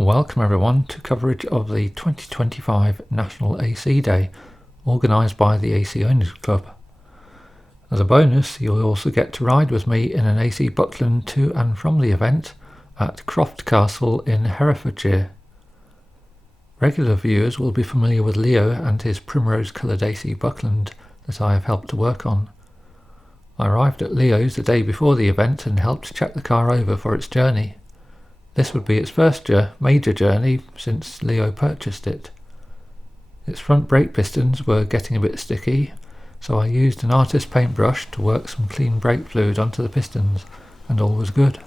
Welcome everyone to coverage of the 2025 National AC Day, organised by the AC Owners Club. As a bonus, you'll also get to ride with me in an AC Buckland to and from the event at Croft Castle in Herefordshire. Regular viewers will be familiar with Leo and his primrose-coloured AC Buckland that I have helped to work on. I arrived at Leo's the day before the event and helped check the car over for its journey. This would be its first major journey since Leo purchased it. Its front brake pistons were getting a bit sticky, so I used an artist paintbrush to work some clean brake fluid onto the pistons, and all was good.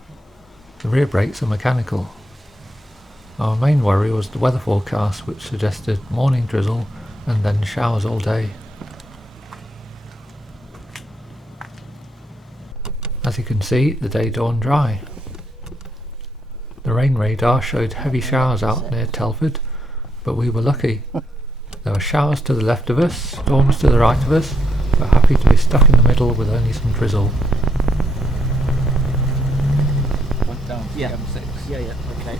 The rear brakes are mechanical. Our main worry was the weather forecast, which suggested morning drizzle and then showers all day. As you can see, the day dawned dry. The rain radar showed heavy showers out near Telford, but we were lucky. There were showers to the left of us, storms to the right of us, but happy to be stuck in the middle with only some drizzle. Down to M6. Yeah, okay.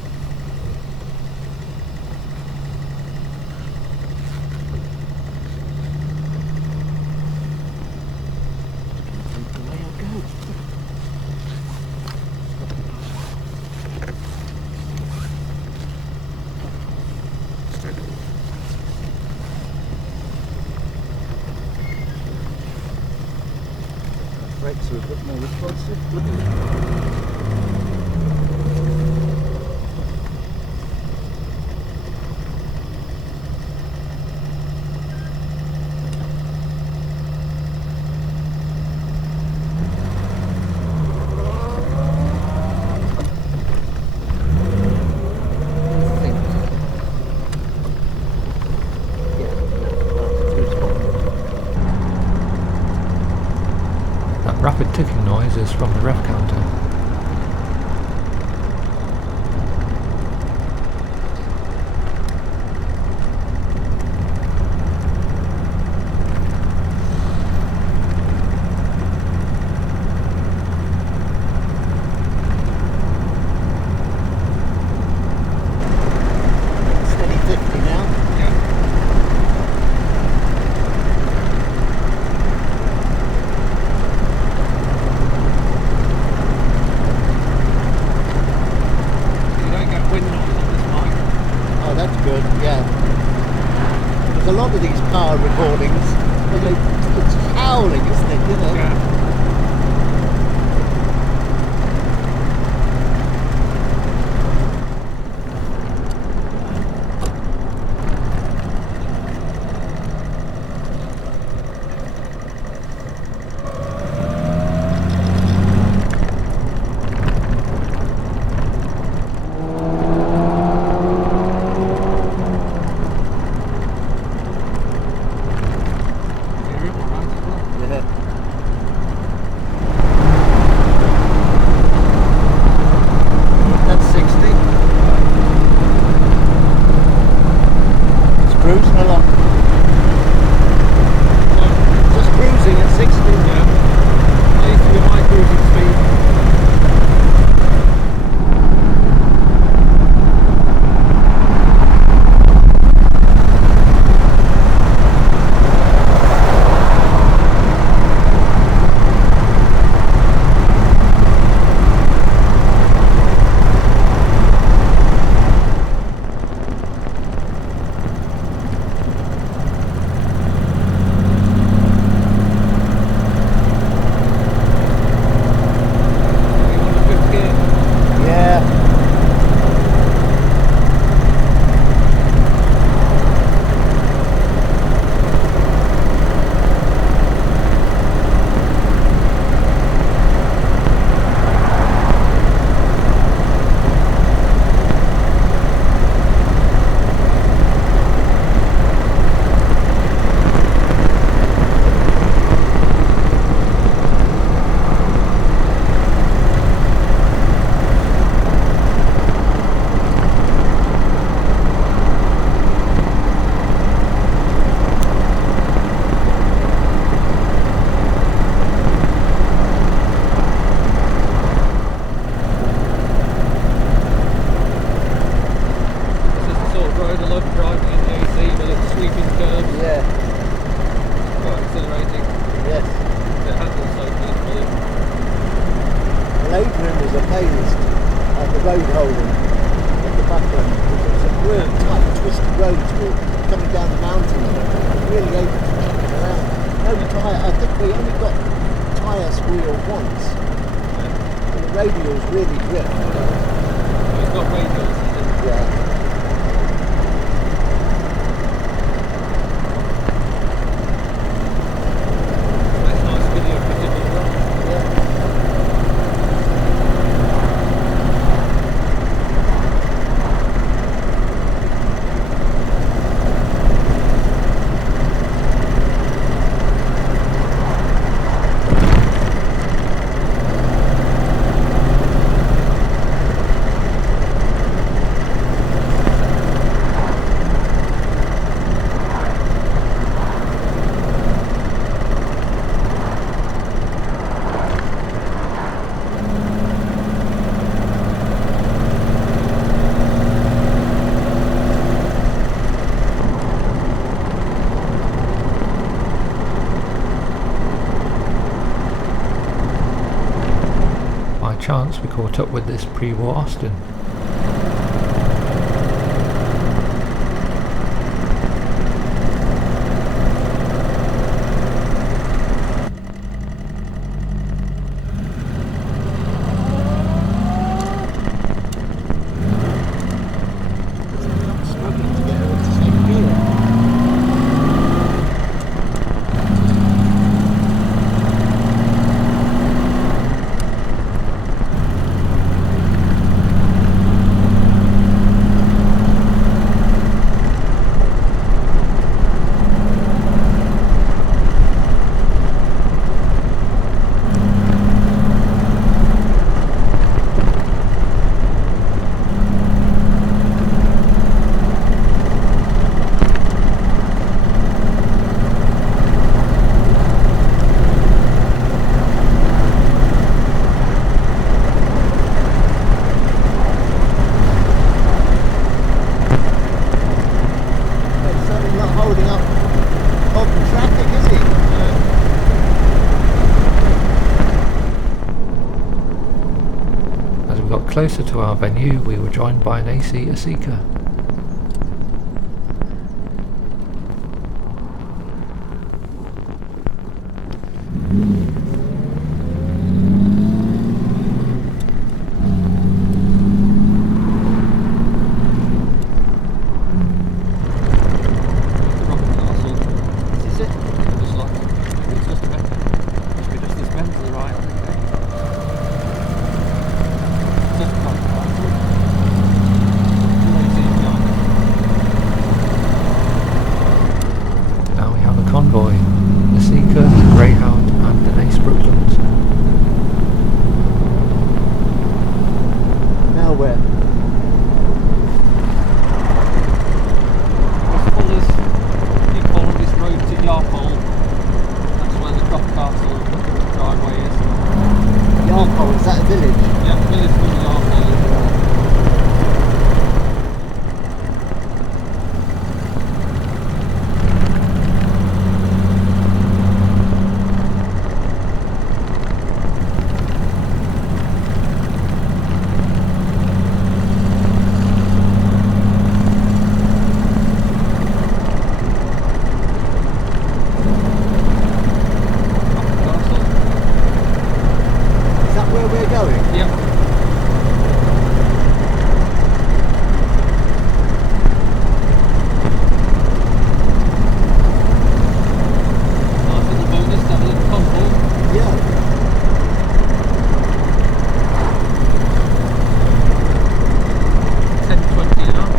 Brakes are a bit more responsive. Rapid ticking noise is from the rev counter. Steady 50 now. Oh, that's good, yeah. There's a lot of these car recordings, it's howling, isn't it, you know? Yeah. real tight, twisty roads coming down the mountain. Really able to get around. Only tyre, I think we only got tyre squeal once. And the radials really grip. We've got radials, is it? Yeah. That's nice video footage as well. Yeah. By chance we caught up with this pre-war Austin. I'm struggling to get her into second gear. It's certainly not holding up modern traffic, is he? As we got closer to our venue, we were joined by an AC ACOC. Croft Castle. Is it? Just like it's just better. Must be just this bend to the right, I think. Just Croft Castle. AC Buckland. Now we have a convoy, a Seeker, a Greyhound and an AC Buckland. Now where? Just follows, you follow this road to Yarpole. That's where the Croft Castle driveway is. Yarpole, is that a village? Yeah, village called Yarpole. Is that where we're going? Yep. Nice little bonus to have a little convoy. Yeah. 10:20 now.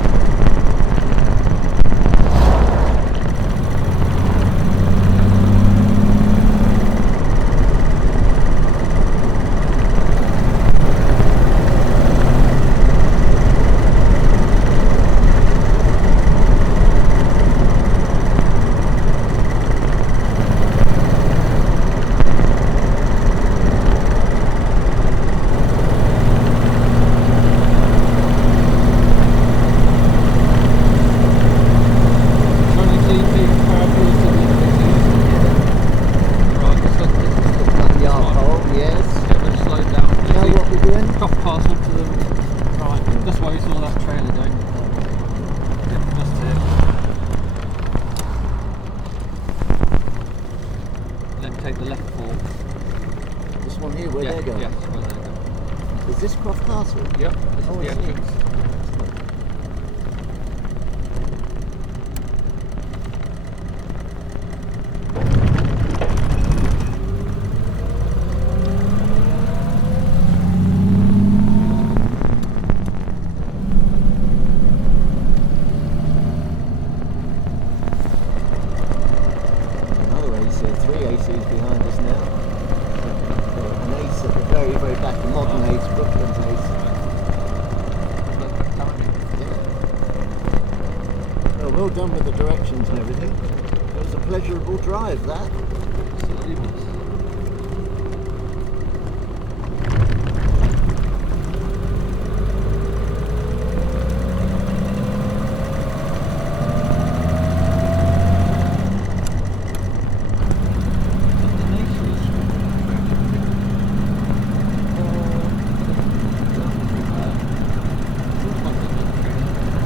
Croft Castle to the right. That's why we saw that trailer going. where they're going? Yeah, that's where they're going. Is this Croft Castle? Yep, this Oh, is I the see. entrance. Another AC, three ACs behind us now. An ace at the very, very back, a modern ace, Buckland's ace. Perfect timing. Well done with the directions and everything. It was a pleasurable drive, that. Absolutely was.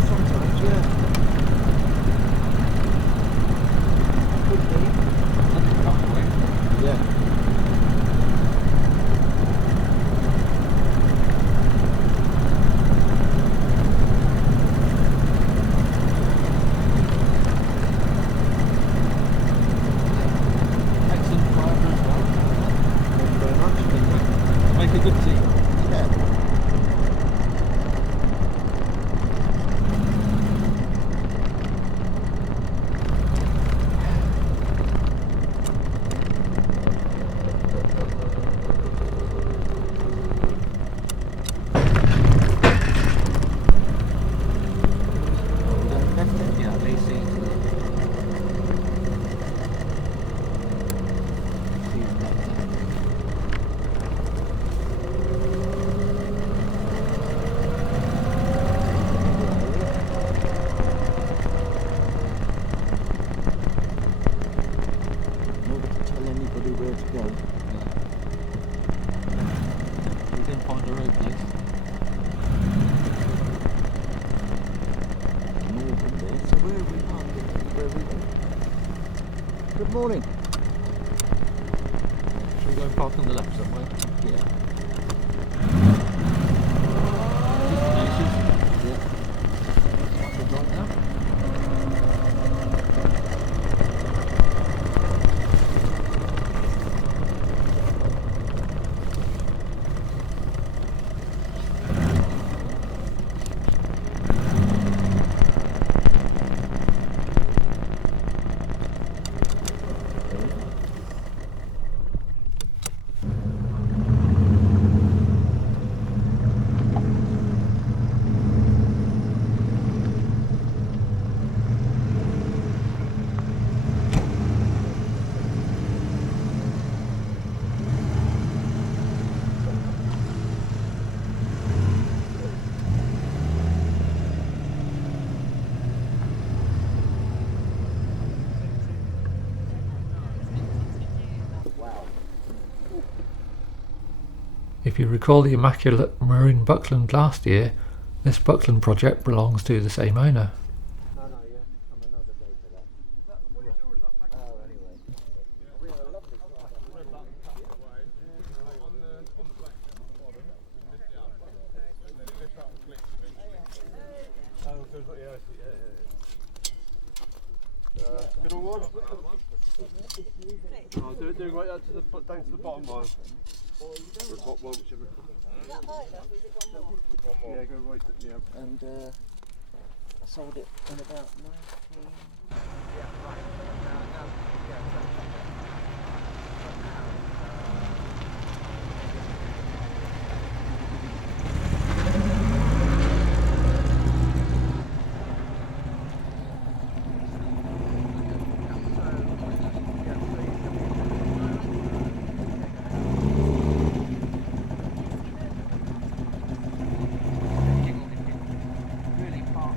Sometimes, yeah. Could be. Yeah. Excellent driver as well. Thank you very much. Make a good team. Yeah. Yeah, AC to the Nobody to tell anybody where to go. we didn't find a road place. Northern there. So where are we parking? Where are we going? Good morning. Should we go and park on the left somewhere? Yeah. Good right now. Wow. If you recall the immaculate maroon Buckland last year, this Buckland project belongs to the same owner. No, yeah. I'm another day for that. Oh, anyway. We had a lovely Middle one. I'll do it right out to the down to the bottom line. Or top one, whichever. Yeah, go right. Yeah. And I sold it in about 19... Really park.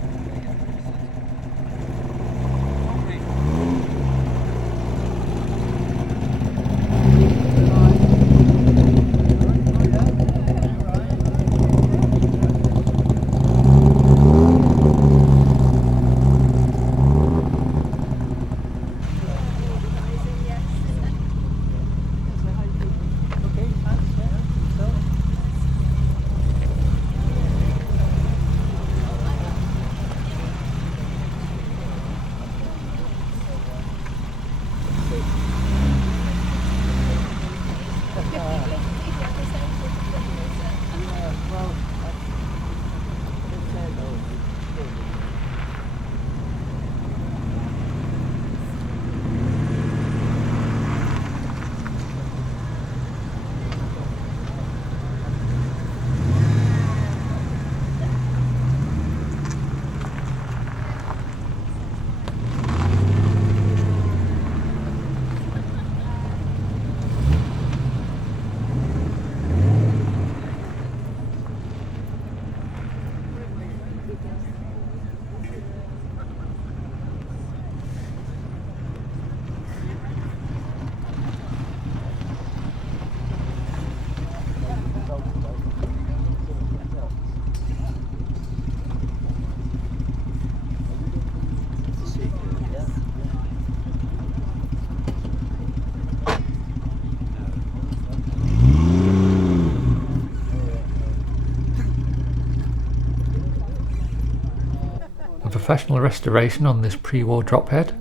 professional restoration on this pre-war drophead.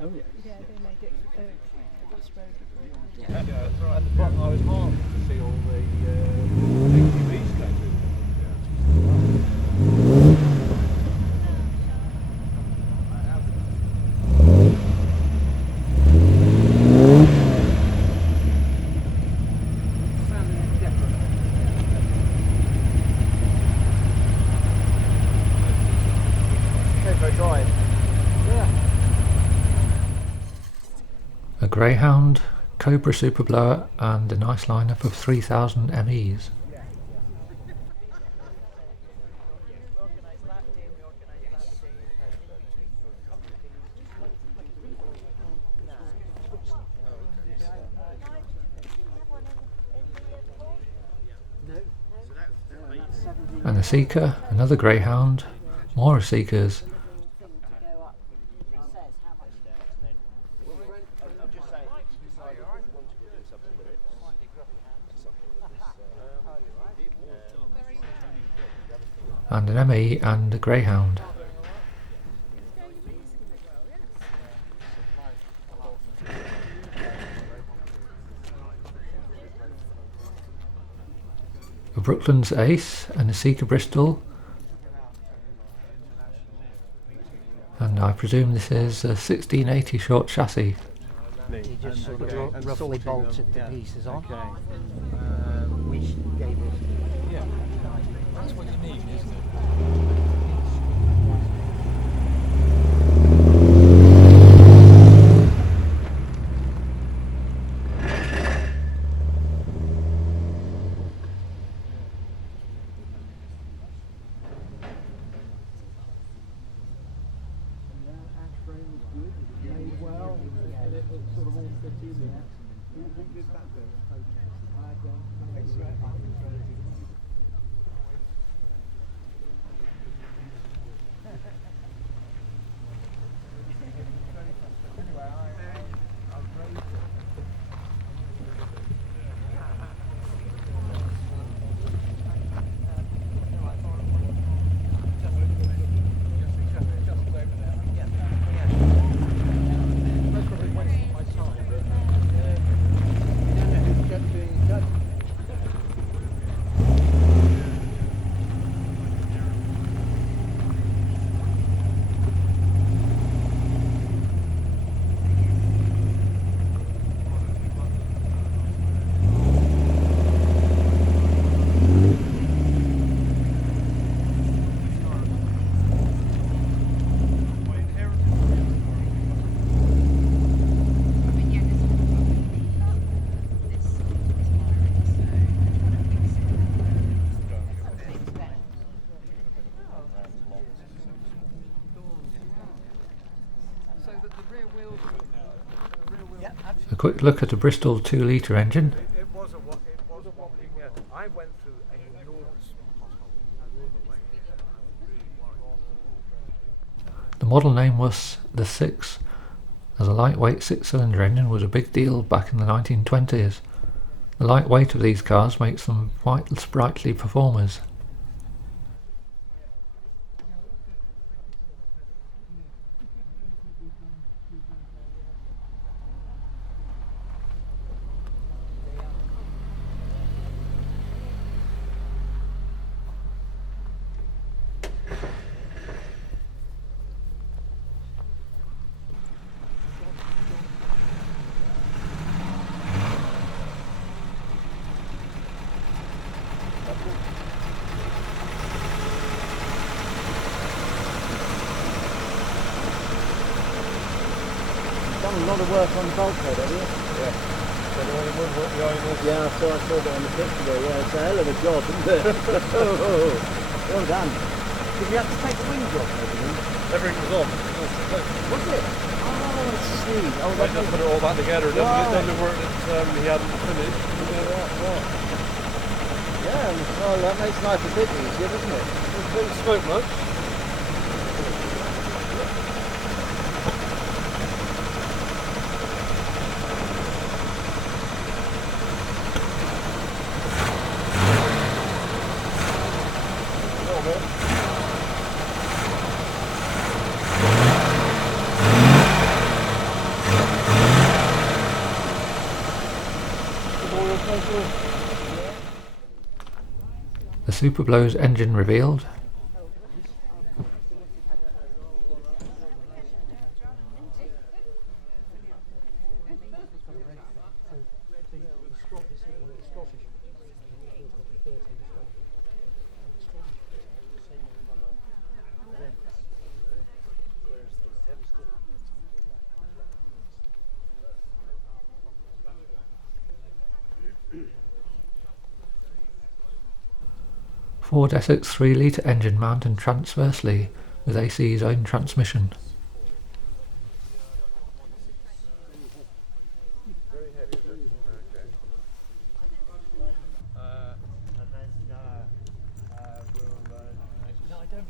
Oh yeah. Yeah, they made it fast road. Yeah, that's right. At the bottom, I was heartened to see all the ATVs go through. A Greyhound, Cobra superblower and a nice lineup of 3000 MEs. And a Seeker, another Greyhound, more Seekers. And an ME and a Greyhound. A Brooklands Ace and a Seeker Bristol. And I presume this is a 1680 short chassis. He just sort of roughly bolted the pieces on. We gave it. Yeah. That's what you need, isn't it? A quick look at a Bristol 2 litre engine. It was a wobbly. Yeah, I went through an enormous pothole. The model name was the 6, as a lightweight 6-cylinder engine was a big deal back in the 1920s. The light weight of these cars makes them quite sprightly performers. Done a lot of work on the bulkhead, have you? Yeah. Yeah, I saw that on the picture there. Yeah, it's a hell of a job, isn't it? Well done. Did you have to take the wings off? Everything was off. Was it? Oh, I see. Oh, I just put it all back together. Wow. Then the work that he hadn't finished. Yeah, well, that makes life a bit easier, doesn't it? It didn't smoke much. The Superblow's engine revealed. Ford Essex 3 litre engine mounted transversely with AC's own transmission.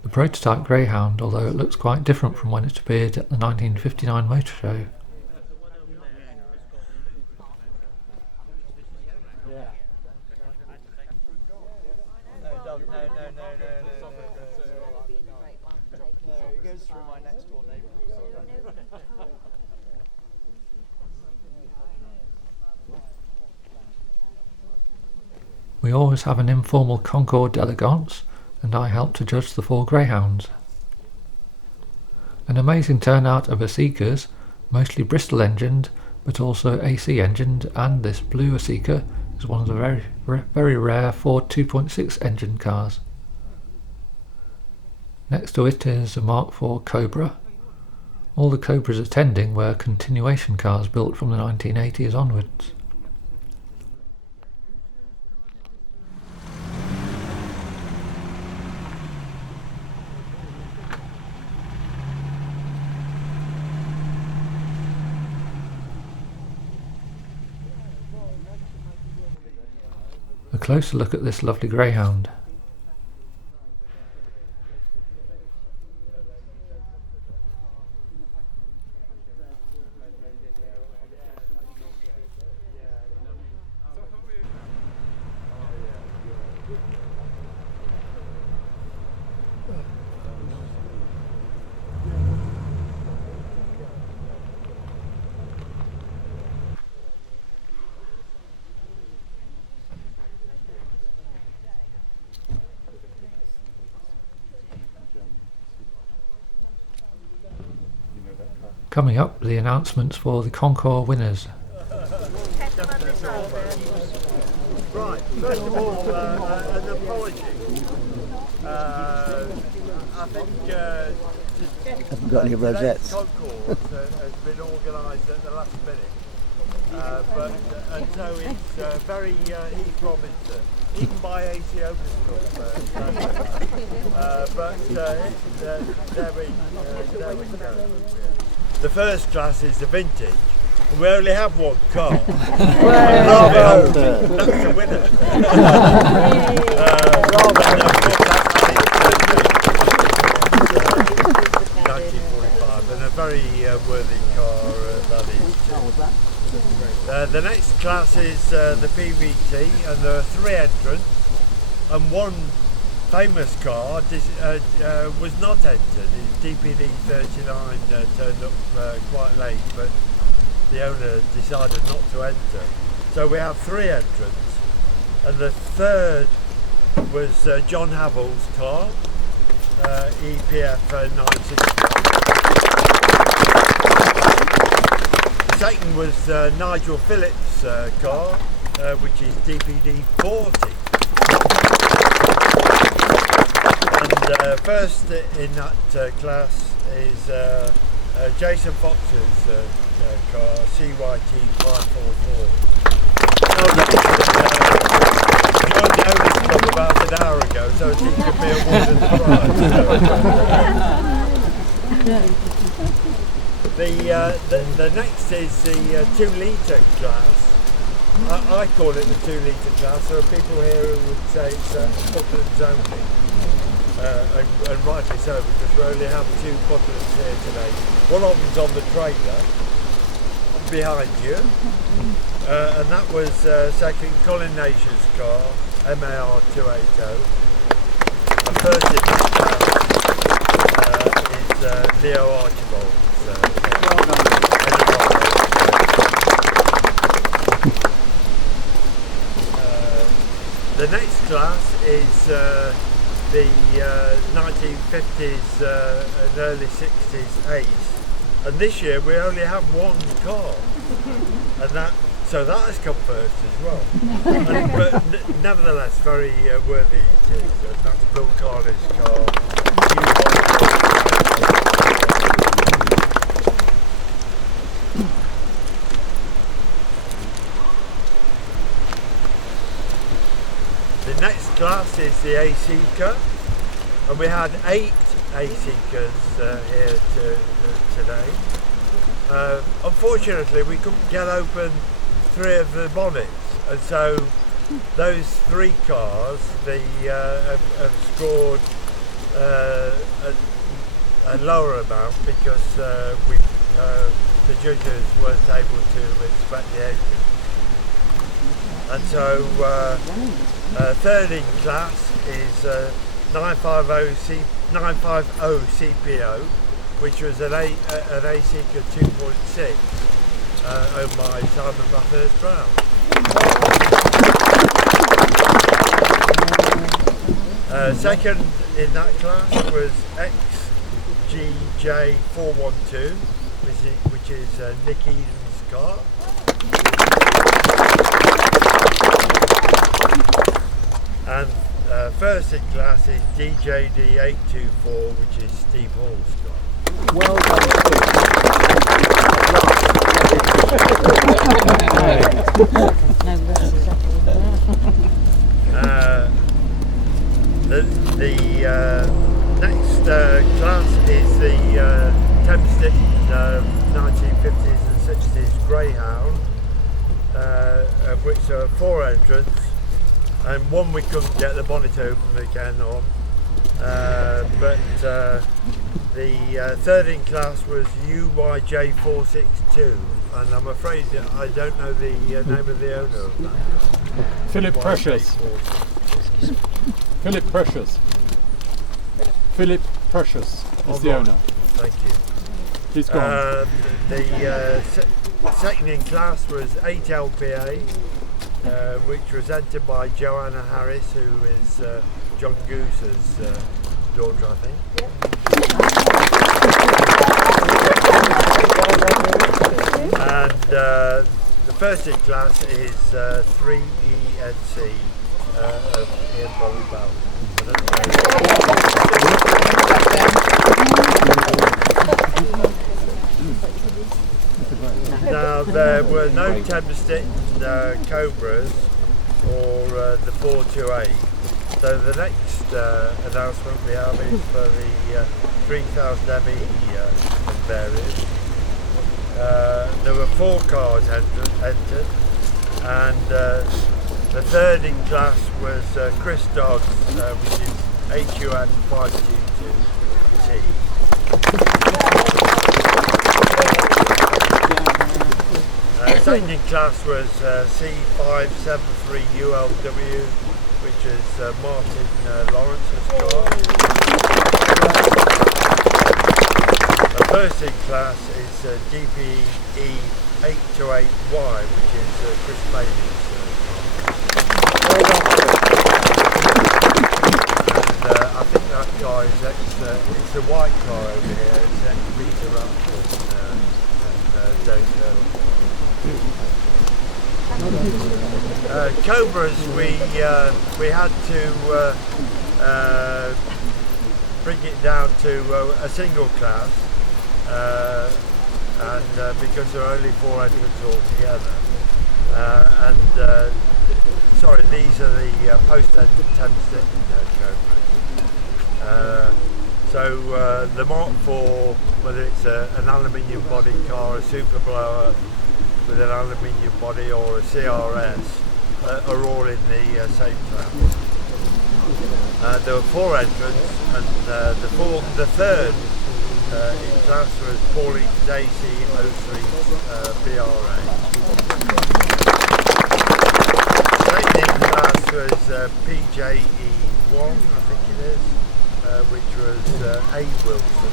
The prototype Greyhound, although it looks quite different from when it appeared at the 1959 motor show. We always have an informal Concours d'Elegance, and I helped to judge the 4 Greyhounds. An amazing turnout of ACOCs, mostly Bristol engined, but also AC engined, and this blue ACOC is one of the very rare Ford 2.6 engine cars. Next to it is a Mark IV Cobra. All the Cobras attending were continuation cars built from the 1980s onwards. A closer look at this lovely Greyhound. Coming up, the announcements for the Concours winners. Right, first of all, an apology. I think Haven't got any rosettes. Concours has been organised at the last minute, and so it's very East Robinson, even by AC Owners Club. There we go. The first class is the vintage, and we only have one car. Bravo! That's the winner. 1945, and a very worthy car that is. The next class is the PVT, and there are 3 entrants, and one famous car was not entered. DPD 39 turned up quite late, but the owner decided not to enter. So we have 3 entrants, and the third was John Havel's car, EPF 960. The second was Nigel Phillips' car, which is DPD 40. And first in that class is Jason Fox's car, CYT 544. Joined the owners club about an hour ago, so it could be awarded prize. The next is the 2 litre class. I call it the 2 litre class. There are people here who would say it's Buckland's only. And rightly so, because we only have 2 Bucklands here today. One of them's on the trailer behind you, and that was second Colin Nation's car, MAR 280. And first in this class is Leo Archibald. The next class is the 1950s and early 60s Ace, and this year we only have one car, and that has come first as well. But nevertheless, very worthy it is, and that's Bill Carney's car. The next class is the ACOC, and we had 8 ACOCs here today. Unfortunately, we couldn't get open 3 of the bonnets, and so those 3 cars have scored a lower amount because the judges weren't able to inspect the engine. And so third in class is 950 CPO, which was an ACOC 2.6 owned by Simon Bathurst Brown. Second in that class was XGJ412, which is Nick Eden's car. And first in class is DJD824, which is Steve Hall's car. Well done, The next class is the Thames 1950s and 60s Greyhound, of which there are 4 entrants, and one we couldn't get the bonnet open again on. But the third in class was UYJ462, and I'm afraid I don't know the name of the owner of that. Philip Precious. Philip Precious. Philip Precious is the owner. Thank you. He's gone. The second in class was 8 LPA, which was entered by Joanna Harris, who is John Goose's daughter, I think. And the first in class is 3 ENC of Ian Bowell. Now there were no Thames Cobras or the 428. So the next announcement we have is for the 3000 ME variants. There were 4 cars entered, and the third in class was Chris Dodd's, which is HUN 522T. Second in class was C573 ULW, which is Martin Lawrence's car. The first in class is DPE 828Y, which is Chris Bailey's car. And I think that car is it's the white car over here, it's ex-Litre and Dave Hill. Cobras, we had to bring it down to a single class, and because there are only 4 entrants altogether. Sorry, these are the post-entrant Thames Cobras. So the Mark IV, whether it's an aluminium body car, a super blower with an aluminium body, or a CRS, are all in the same class. There were 4 entrants, and the third in class was Pauline's AC 03 BRA. Second in class was PJE1, I think it is, which was A. Wilson.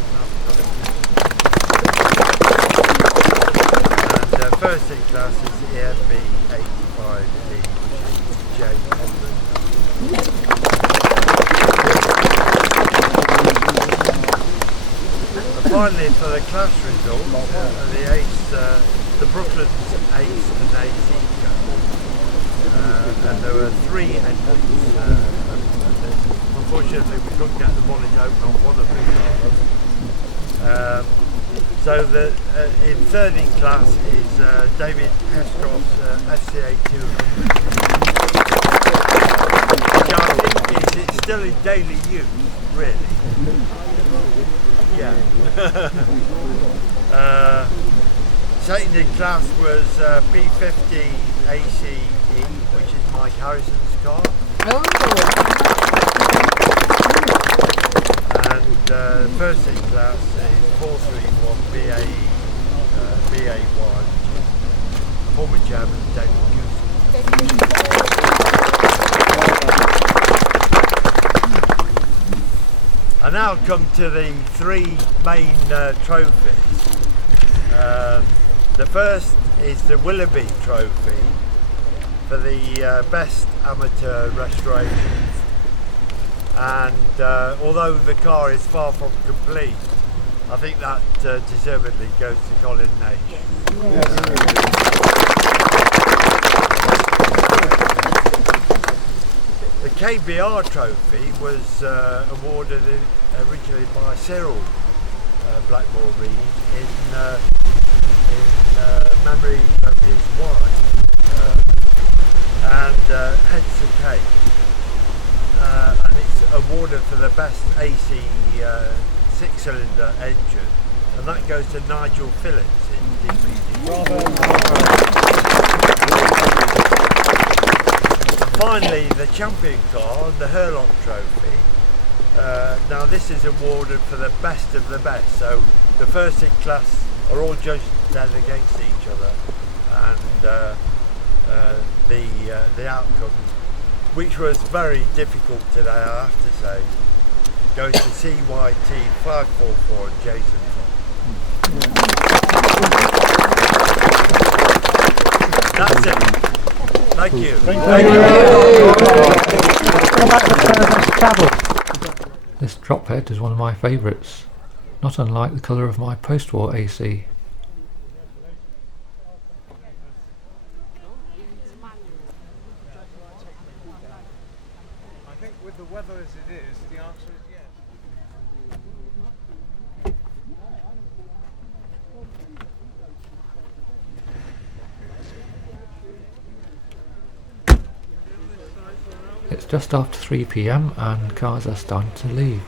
And first in class is EMB 85D, which is J. Finally, for the class results, the Brooklands Ace and AC Cup. And there were 3 entrants. Unfortunately, we couldn't get the bonnet open on one of the cars. So in third in class is David Hescroft's FCA 200, which I think is still in daily use, really. Yeah. Second in class was P50 ACE, which is Mike Harrison's car. And first in class is 431 BA1, which is former chairman David Goose. I now come to the 3 main trophies. The first is the Willoughby Trophy for the best amateur restoration. And although the car is far from complete, I think that deservedly goes to Colin Nash. The KBR Trophy was awarded originally by Cyril Blackmore Reid in memory of his wife, and hence the cake. And it's awarded for the best AC 6-cylinder engine, and that goes to Nigel Phillips in DPD. Finally, the champion car, the Hurlock Trophy. Now this is awarded for the best of the best, so the first in class are all judged then against each other, and the outcomes, which was very difficult today, I have to say, goes to CYT 544 and Jason. That's it. Thank you. This drop head is one of my favourites, not unlike the colour of my post-war AC. I think with the weather as it is, the answer is yes. It's just after 3 PM and cars are starting to leave.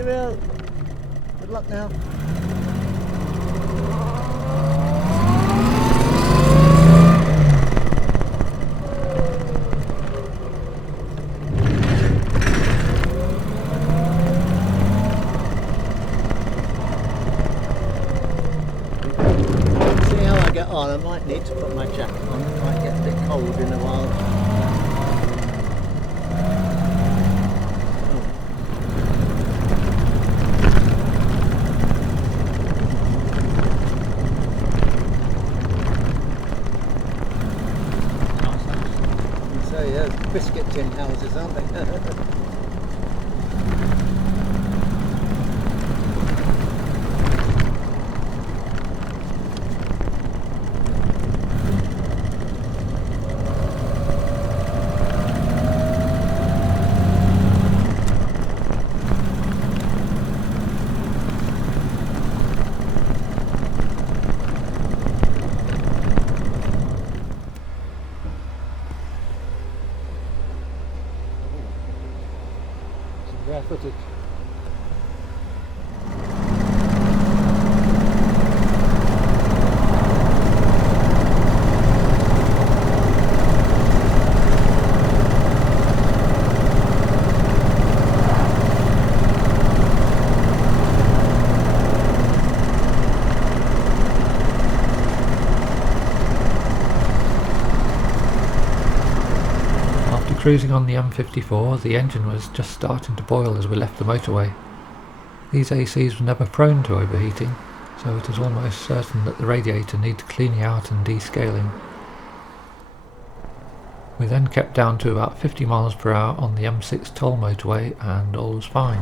Cheerio. Good luck now. See how I get on. I might need to put my jacket on. It might get a bit cold in a while. So yeah, biscuit tin houses, aren't they? Barefooted. Cruising on the M54, the engine was just starting to boil as we left the motorway. These ACs were never prone to overheating, so it is almost certain that the radiator needed cleaning out and descaling. We then kept down to about 50 miles per hour on the M6 toll motorway and all was fine.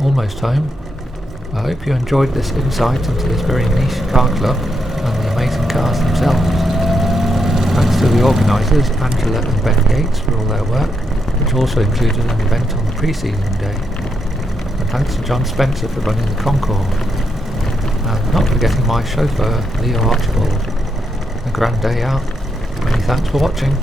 almost home. I hope you enjoyed this insight into this very niche car club and the amazing cars themselves. Thanks to the organisers, Angela and Ben Yates, for all their work, which also included an event on the preceding day. And thanks to John Spencer for running the concours. And not forgetting my chauffeur, Leo Archibald. A grand day out. Many thanks for watching.